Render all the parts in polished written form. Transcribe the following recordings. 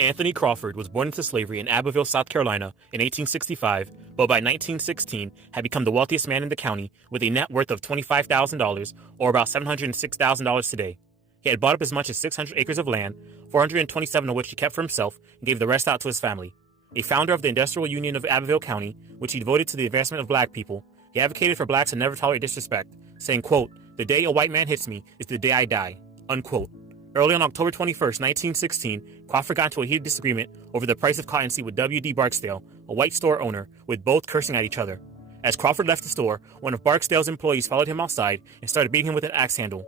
Anthony Crawford was born into slavery in Abbeville, South Carolina in 1865, but by 1916 had become the wealthiest man in the county with a net worth of $25,000 or about $706,000 today. He had bought up as much as 600 acres of land, 427 of which he kept for himself and gave the rest out to his family. A founder of the Industrial Union of Abbeville County, which he devoted to the advancement of black people, he advocated for blacks to never tolerate disrespect, saying, quote, "The day a white man hits me is the day I die," unquote. Early on October 21st, 1916, Crawford got into a heated disagreement over the price of cottonseed with W.D. Barksdale, a white store owner, with both cursing at each other. As Crawford left the store, one of Barksdale's employees followed him outside and started beating him with an axe handle.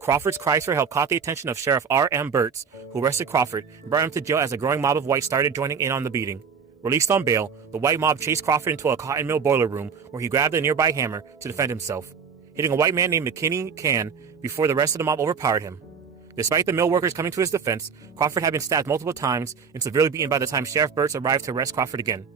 Crawford's cries for help caught the attention of Sheriff R.M. Burtz, who arrested Crawford and brought him to jail as a growing mob of whites started joining in on the beating. Released on bail, the white mob chased Crawford into a cotton mill boiler room where he grabbed a nearby hammer to defend himself, hitting a white man named McKinney Can before the rest of the mob overpowered him. Despite the mill workers coming to his defense, Crawford had been stabbed multiple times and severely beaten by the time Sheriff Burtz arrived to arrest Crawford again.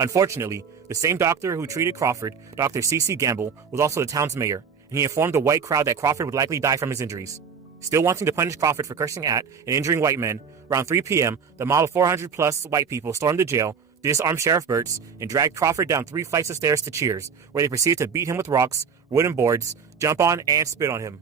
Unfortunately, the same doctor who treated Crawford, Dr. C.C. Gamble, was also the town's mayor, and he informed the white crowd that Crawford would likely die from his injuries. Still wanting to punish Crawford for cursing at and injuring white men, around 3 p.m., the mob of 400-plus white people stormed the jail, disarmed Sheriff Burtz, and dragged Crawford down 3 flights of stairs to Cheers, where they proceeded to beat him with rocks, wooden boards, jump on, and spit on him.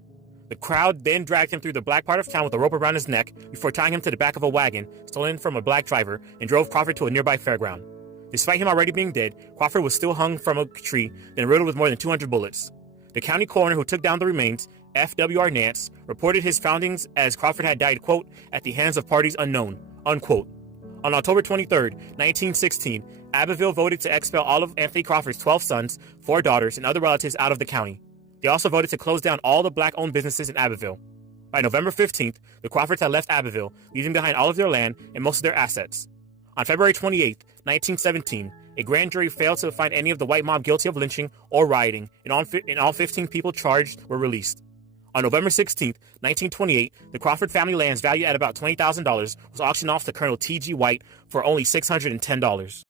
The crowd then dragged him through the black part of town with a rope around his neck before tying him to the back of a wagon stolen from a black driver and drove Crawford to a nearby fairground. Despite him already being dead, Crawford was still hung from a tree, then riddled with more than 200 bullets. The county coroner who took down the remains, F.W.R. Nance, reported his findings as Crawford had died, quote, "at the hands of parties unknown," unquote. On October 23, 1916, Abbeville voted to expel all of Anthony Crawford's 12 sons, 4 daughters, and other relatives out of the county. They also voted to close down all the black-owned businesses in Abbeville. By November 15th, the Crawfords had left Abbeville, leaving behind all of their land and most of their assets. On February 28, 1917, a grand jury failed to find any of the white mob guilty of lynching or rioting, and all 15 people charged were released. On November 16, 1928, the Crawford family lands valued at about $20,000 was auctioned off to Colonel T.G. White for only $610.